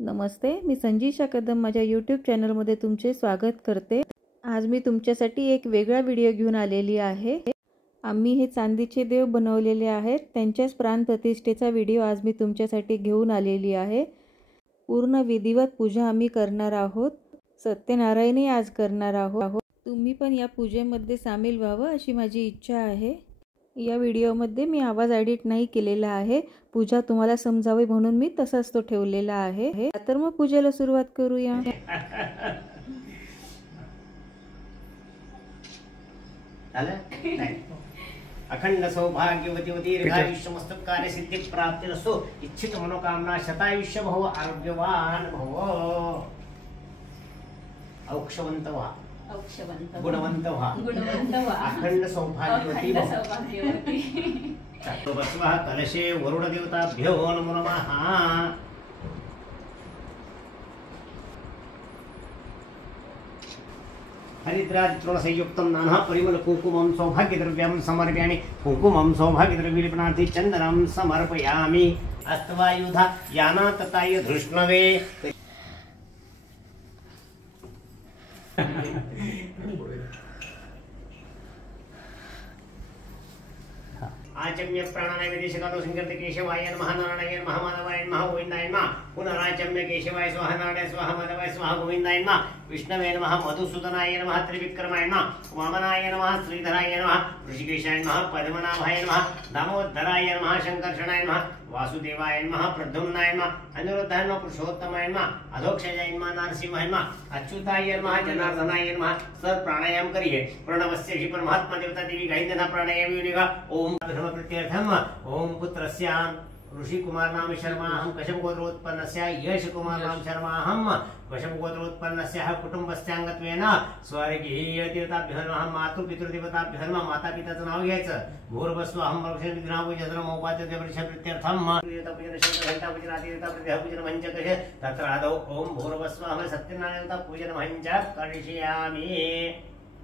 नमस्ते, मी संजीशा कदम माझ्या यूट्यूब चॅनलमध्ये तुमचे स्वागत करते। आज मी तुमच्यासाठी एक वेगळा व्हिडिओ घेऊन आलेली आहे। आम्ही हे चांदीचे देव बनवलेले आहेत, त्यांच्याच प्राण प्रतिष्ठेचा व्हिडिओ आज मी तुमच्यासाठी घेऊन आलेली आहे। पूर्ण विधिवत पूजा आम्ही करणार आहोत, सत्यनारायणी आज करणार आहोत। तुम्ही पण या पूजेमध्ये सामील व्हावं अशी माझी इच्छा आहे। या व्हिडिओमध्ये मी आवाज एडिट नाही केलेला आहे, पूजा तुम्हाला समजावी म्हणून मी तसाच तो ठेवलेला आहे। तर मग पूजेला सुरुवात करूया। अखंड सौभाग्यवती दीर्घायुष्य मस्त कार्य सिद्धि प्राप्ति रसो इच्छित मनोकामना शतायुष्य भव आरोग्यवान भव औक्षवंत वा गुणवंत व्हा अखंड सौभाग्यवती बसवा कलशे वरुण देवताभ्यो नमो नमः। हरिद्राज संयुक्तं नाना परिमल कुंकुमं सौभाग्यद्रव्यं समर्पयामि। कुंकुमं सौभाग्यद्रव्यलिपनार्थी चंदनं समर्पयामि। अस्तवायुधा याना तताय धृष्णवे आचम्य प्राणानाय विदेशकालो संकीर्त केशवाय नमः नारायणाय नमः माधवाय नमः गोविंदाय नमः पुनराचम्य केशवाय स्वाहा नारायणाय स्वाहा माधवाय स्वाहा गोविंदाय नमः विष्णवे नमः मधुसूदनाय नमः त्रिविक्रमाय नमः वामनाय नमः श्रीधराय नमः ऋषिकेशाय नमः पद्मनाभाय नमः दामोदराय नमः शंकर्षणाय नमः वासुदेवाय नमः प्रद्युम्नाय नमः अनिरुद्धाय नमः पुरुषोत्तमाय नमः अधोक्षजाय नमः नरसिंहाय नमः अच्युताय नमः जनार्दनाय नमः। सर प्राणायाम करिए। प्रणवस्य हि परमात्मा देवता देवी गायन्द्रना प्राणायाम योनिगा ओम प्रथम प्रत्यर्थम ओम पुत्रस्याम ऋषि कुमार नाम शर्मा हम कशम गोत्रोत्पन्नस्य यश कुमार नाम शर्मा हम कशम गोत्रोत्पन्नस्य कुटुंबस्यांगत्वेन स्वर्गीय तीर्थाभ्यो नमः। मातृ पितृदेवताभ्यो नमः। माता पिताचं नाव घ्यायचं। भूर्भस्व हम वृक्षे विघ्नाभूय जन्म उपाद्य देवऋषभ प्रत्यर्थम देवता पूजन शंकर घंटा पूजन आदि देवता प्रतिह पूजन पंचकश तत्र आदौ ओम भूर्भस्व हम सत्यनारायण देवता पूजन पंच करिष्यामि।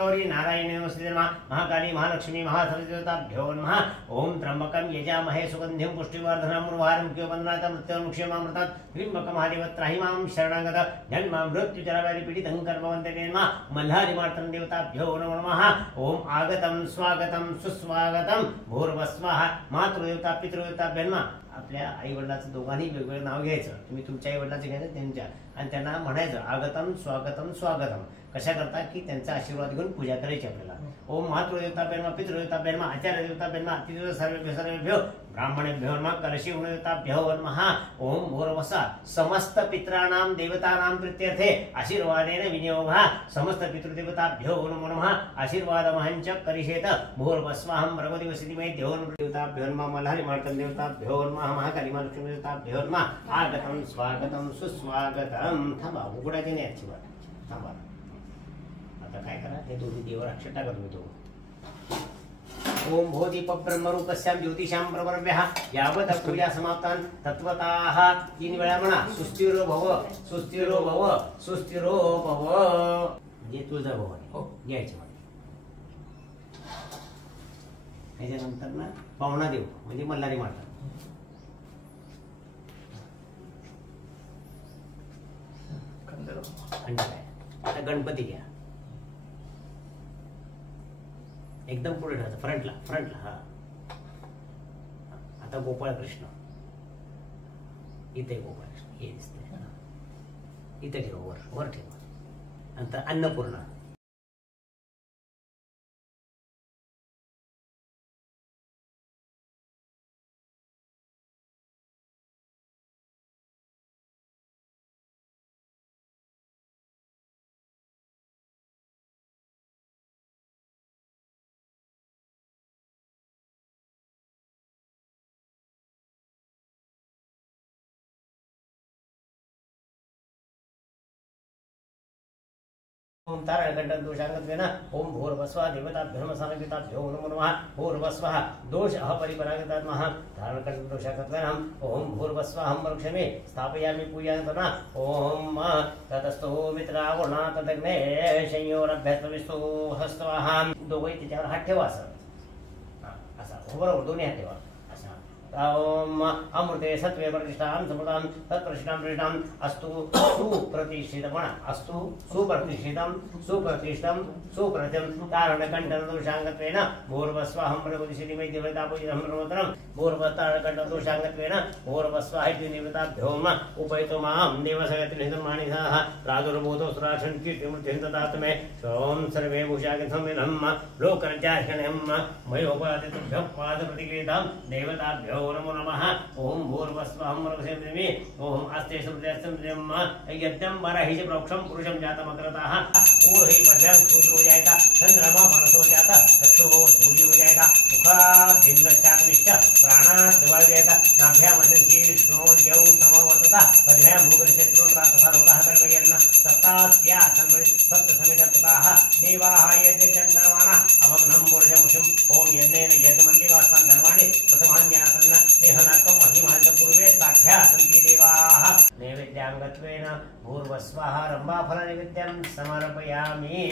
गौरी नारायण नमस्ते नमः। महाकाली महालक्ष्मी महासरस्वतीभ्यो नमः। ओम त्र्यंबकं यजामहे सुगंधिं पुष्टिवर्धनम् उर्वारुकं वन्दनात् मृत्युर्मुक्षेमामृतात् त्र्यंबकमहादेवत्राहि मां शरणागत जन्म मृत्युजराव्याधि पीडितं कर्मवन्ते नमः। मल्हारी मातरं देवताभ्यो नमो नमः। ओम आगतं स्वागतं सुस्वागतं भूर्भस्वः। मातृदेवता पितृदेवताभ्यो नमः। आपल्या आई वडिलांचं दोघांनी वेगवेगळं नाव घ्यायचं। तुम्ही तुमच्या आई वडिलांचं घ्यायचं त्यांच्या आणि त्यांना म्हणायचं आगतम स्वागतम स्वागतम। कशा करता की त्यांचा आशीर्वाद घेऊन पूजा करायची आपल्याला। ओम मातृदेवताभ्यो नमः पितृदेवताभ्यो नमः आचार्य देवताभ्यो नमः अतिथि सर्वेभ्यो ब्राह्मणेभ्यो नमः कलशी देवताभ्यो नमः। ओम भूर्भुवः समस्त पितॄणां देवतानां प्रीत्यर्थे आशीर्वादेन विनियोगः समस्त पितृदेवताभ्यो नमो नमः। आशीर्वादमहञ्च करिष्येत। भूर्भुवस्वाहं भगवतीवसितिमे देवताभ्यो नमः। मल्हारी मातरं देवताभ्यो नमः। महाकाली महालक्ष्मी देवताभ्यो नमः। आगतं स्वागतं सुस्वागतं। थांबा उघडायचे नाही याची बात थांबा। आता काय करा हे दोन्ही देवर अक्षर टाका तुम्ही तो। ओम भोदीप ब्रह्मरूपस्यां ज्योतिषां प्रवर्व्यः यावत् पूजा समाप्तां तत्वतः 3 वेळा म्हणा सुस्थिरो भव सुस्थिरो भव सुस्थिरो भव। जे तुळजाभवानी हो घ्यायचे मध्ये। त्याच्यानंतर ना पावणा देव म्हणजे मल्हारी माता खंड काय। आता गणपती घ्या एकदम पुढे ठेवायचं फ्रंटला हा। आता गोपाळ कृष्ण इथे गोपाळ कृष्ण हे दिसतंय इथे ठेवा वर ठेवा। नंतर अन्नपूर्णा ओम तारकंठ दोषांगत्वेन ओम भूर्भुवः देवताभ्यो नमः सानपिताभ्यो नमो नमः। भूर्भुवः दोष अपरिपरागतात्मः तारकंठ दोषांगत्वेन ओम भूर्भुवः हम वृक्षमे स्थापयामि पूजयामि। ओम ततस्तु मित्रावुणा तदग्ने संयोरभ्यस्तविस्तु हस्तवाहं। दोघे त्याच्यावर हात ठेवा असं असा बरोबर दोन्ही हात ठेवा असा ओम अमृते सत्वे प्रतिष्ठां समृतां तत्प्रतिष्ठां प्रतिष्ठां अस्तु सुप्रतिष्ठितमण अस्तु सुप्रतिष्ठितं सुप्रतिष्ठितं सुप्रतिष्ठितं तारणकण्ठदोषाङ्गत्वेन भूर्भस्वाहं प्रभुदिशति मे देवतापूजितं प्रवतनं भूर्भस्तारणकण्ठदोषाङ्गत्वेन भूर्भस्वाह इति निवृत्ताभ्योम उपैतो मां देवसगतिनिधमानिसः प्रादुर्भूतो सुराक्षन् कीर्तिमृत्युं ददातु मे सोम सर्वे भूषागतमिदं लोकरत्यार्षणं मयोपादितभ्यः पादप्रतिक्रियतां देवताभ्यो नमो नमः ओम भूर्भस्वहं प्रवसेमि ओम अस्ते सुप्रत्यस्तं यज्ञं वरहि च प्रोक्षं पुरुषं जातमग्रतः ऊर्हि पद्यं शूद्रो जायत चन्द्रमा मनसो जात चक्षुः सूर्यो जायत मुखादिन्द्रश्चाग्निश्च प्राणात् दिवायत नाभ्यामजन्ति श्रोण्यौ समवर्तत पद्भ्यां भूगर्शत्रोत्रात्थारोतः कल्पयन् सप्तास्या सप्तसमितकृताः देवाः यज्ञचन्द्रमाणा अभग्नं पुरुषमुषम् ओम यज्ञेन यज्ञमन्दिवास्तान् धर्माणि प्रथमान्यासन् देहनाकं महिमान् पूर्वे साध्या सन्ति देवाः नैवेद्याङ्गत्वेन भूर्भस्वः रम्भाफलनैवेद्यं समर्पयामि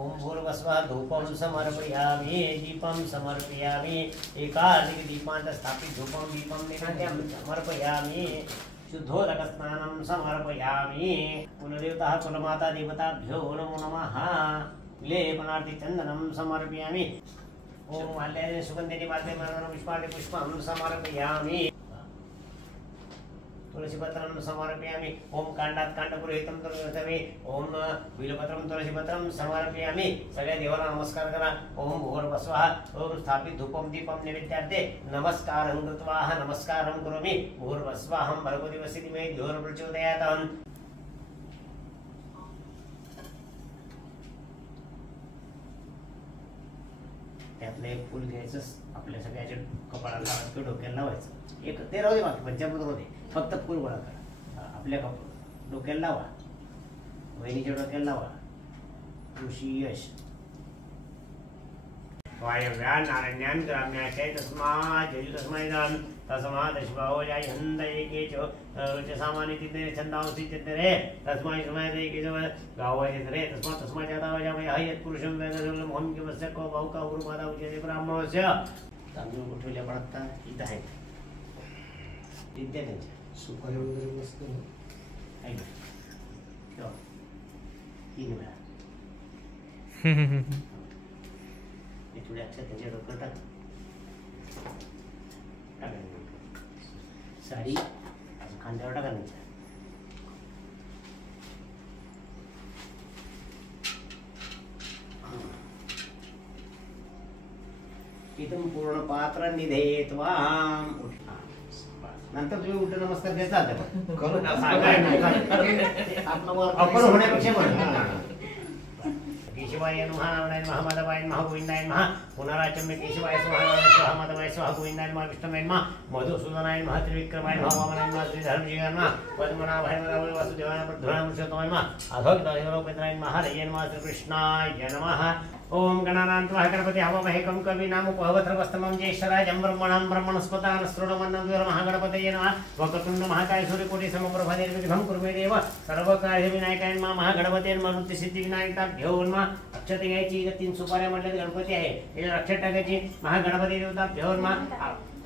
ओम भूर्भस्वः धूपं समर्पयामि दीपं समर्पयामि एकादश दीपान्त स्थापित धूपं दीपं नैवेद्यं समर्पयामि शुद्धोदकस्नानं समर्पयामि कुलदेवताः कुलमाता देवताभ्यो नमो नमः लेपनार्थे चन्दनं समर्पयामि ओम माल्यानि सुगन्धिनि माल्ये पुष्पाणि पुष्पं समर्पयामि तुलसीपत्रं समर्पयामि ओम कांडात् कांडपुरोहितं तुलसीपत्रमि ओम बिल्वपत्रं तुलसीपत्रं समर्पयामि सगळ्या देवाला नमस्कार करा ओम भूर्भस्वः ओम स्थापित धूपं दीपं नैवेद्यार्थे नमस्कारं कृत्वा नमस्कारं करोमि भूर्भस्वहं भर्गोदिवसति मे द्योर प्रचोदयात् त्यातलं एक फुल घ्यायचं आपल्या सगळ्याच्या कपाळाला लावायचं डोक्याला लावायचं एक ते राहू दे बाकी पंचामृत राहू दे फक्त फुल गोळा करा आपल्या डोक्याला लावा वहिनीच्या डोक्याला लावा ऋषी यश वायव्यान् नारण्यान् ग्राम्याशय तस्मात् जयु तस्मैदान् तस्मात् शिवाहो जायन्त एके च सामान्य तिथे छंदांसी तिथे तस्मात् समय एके च गाव रे तस्मात् जाता वजामय हयत् पुरुषं वेदसुलं हम के वस्य को बहु का गुरु माता उच्यते ब्राह्मणस्य तांदूळ कुठले पडता इथं आहे विद्या त्यांच्या सुपारी वगैरे मस्त आहे ना तीन वेळा थोडी अक्षर त्यांच्या डोक्यात टाका साडी खांद्यावर टाका त्यांच्या इथून पूर्ण पात्र निधेत्वा नंतर तुम्ही उलट नमस्कार देता आपण होण्यापेक्षा पण केशवाय नमः नारायणाय नमः माधवाय नमः गोविंदाय नमः पुनराचम्य केशवाय स्वाहा माधवाय स्वाहा गोविंदाय नमः विष्णुवे नमः मधुसूदनाय नमः त्रिविक्रमाय नमः वामनाय नमः श्रीधर्मजीवाय नमः पद्मनाभाय नमः वासुदेवाय प्रद्युम्नाय पुरुषोत्तमाय नमः अधोक्ताय नमः हरये नमः श्रीकृष्णाय नमः ओम गणानान्त्वा गणपति हवामहे कं कवीनामुपहवत्रवस्तमं ज्येष्ठराजं ब्रह्मणां ब्रह्मणस्पतान् स्फुरमन्नं गणपतये नमः वक्रतुण्ड महाकाय सूर्यकोटि समप्रभा निर्विघ्नं कुर्मे देव सर्वकार्यविनायकाय नमः महागणपते नमः सिद्धिविनायकाभ्यो नमः अक्षते घ्यायची 3 सुपाऱ्या म्हटल्यात गणपती आहे हे अक्षत टाकायची महागणपती देवताभ्यो नमः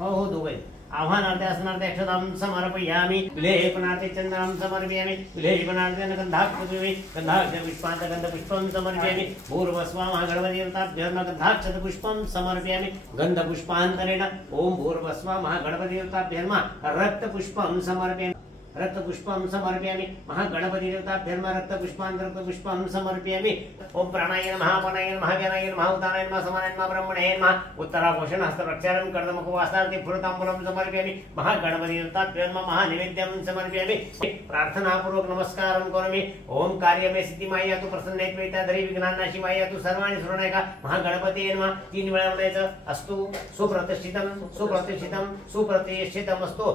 हो दोघे आह्वानार्थे असनार्थे अक्षतां समर्पयामि लेपनार्थे चन्दनं समर्पयामि लेपनार्थे गन्धाक्षतपुष्पे गन्धाक्षपुष्पान्त गन्धपुष्पं समर्पयामि भूर्भस्वः महागणपति देवताभ्यो नमः गन्धाक्षतपुष्पं समर्पयामि गन्धपुष्पान्तरेण ओम भूर्भस्वः महागणपति देवताभ्यो नमः रक्तपुष्पं समर्पयामि रक्तपुष्पं समर्पयामि महागणपति देवताभ्यो नमः रक्तपुष्पं समर्पयामि ओम प्राणाय नमः अपानाय नमः व्यानाय नमः उदानाय नमः समानाय नमः ब्रह्मणे नमः उत्तराभूषण हस्तप्रक्षालनं कर्दमुखवासार्थे फुलताम्बूलं समर्पयामि महागणपति देवताभ्यो नमः महानैवेद्यं समर्पयामि प्रार्थनापूर्वक नमस्कारं करोमि ओम कार्यमे सिद्धिमायातु प्रसन्नत्वेताधरी विघ्नानाशी मायातु सर्वाणि सुरनायका महागणपतये नमः 3 वेळा म्हणायचं अस्तु सुप्रतिष्ठितं सुप्रतिष्ठितं सुप्रतिष्ठितमस्तु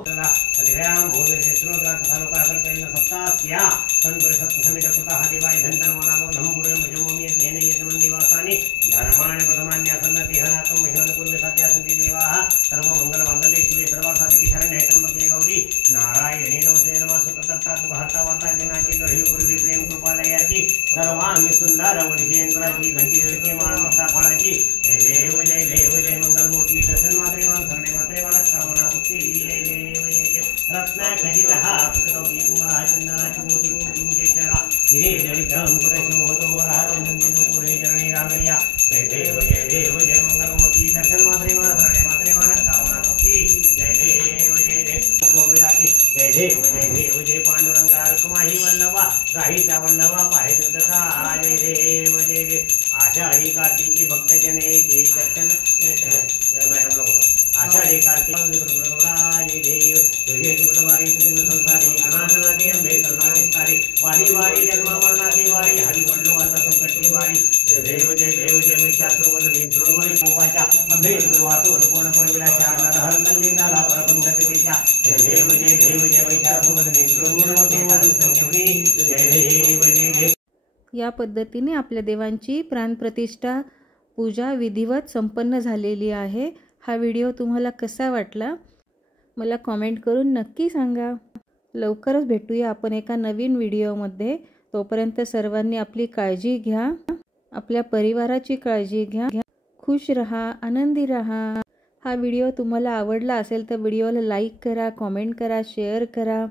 अधिराम भूमिश्रो लोकाकल्पेन सप्तास्या सन्परिसप्तसमितकृताः देवाय धन्तनमनामो गुरुं भजमोमि यज्ञेन यजमन्दिवासानि धर्माणि प्रथमान्यासन्नति हनाकं महिमानुकुर्वे सत्यासन्ति देवाः सर्वमङ्गलमाङ्गल्ये शिवे सर्वार्थसाधिके शरण्ये त्र्यम्बके गौरी नारायणे नमस्ते नमः सुखकर्ता वार्ता वार्ता विनाची गृही पूर्वी प्रेम कृपालयाची सर्वांगी सुंदर वडिशेंद्राची घंटी झडके माळ मस्ता फळाची जय देव जय मंगलमूर्ती दर्शन मात्रे मान शरणे मात्रे मला कामनापूर्ती जय देव जय देव रत्नाखचितः पुत्रौती कुमारः चन्दनाची मोती कुंकुमकेशरा हिरे जडितं पुरशोभतो वरहरं पुरे चरणे रामैया जय देव जय मंगलमूर्ती दर्शन मात्रे मान प्रणय मात्रे मान कामनापूर्ती जय देव विराटी जय देव जय पांडुरंगा रुक्माही वल्लभा राहीचा वल्लभा पाहे दुर्दका जय देव आषाढी कार्तिकी भक्तजनेची दर्शन मॅडम लोक आषाढी कार्तिक जय देव तुझे तुकडवारी तुझे संसारी अनाथनाथी अंबे करुणाविस्तारी वारी वारी जन्मवर्णाची वारी हरी वडलो आता संकटची वारी जय देव जय महिषासुरवदनी सुरवरी कोपाच्या अंबे दुर्वातूर कोण पडविलाच्या नरहर नंदिनाला परपंचतेच्या जय देव जय महिषासुरवदनी सुरवरी जय देव या पद्धतीने आपल्या देवांची प्राणप्रतिष्ठा पूजा विधिवत संपन्न झालेली आहे। हा व्हिडिओ तुम्हाला कसा वाटला मला कमेंट करून नक्की सांगा। लवकरच भेटूया आपण एका नवीन व्हिडिओमध्ये। तोपर्यंत सर्वांनी आपली काळजी घ्या, आपल्या परिवाराची काळजी घ्या, खुश रहा, आनंदी रहा। हा व्हिडिओ तुम्हाला आवडला असेल तर व्हिडिओला लाईक करा, कमेंट करा, शेअर करा।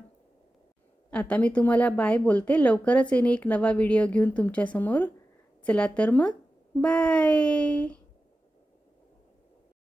आता मी तुम्हाला बाय बोलते। लवकरच येईन एक नवा व्हिडिओ घेऊन तुमच्या समोर। चला तर मग बाय।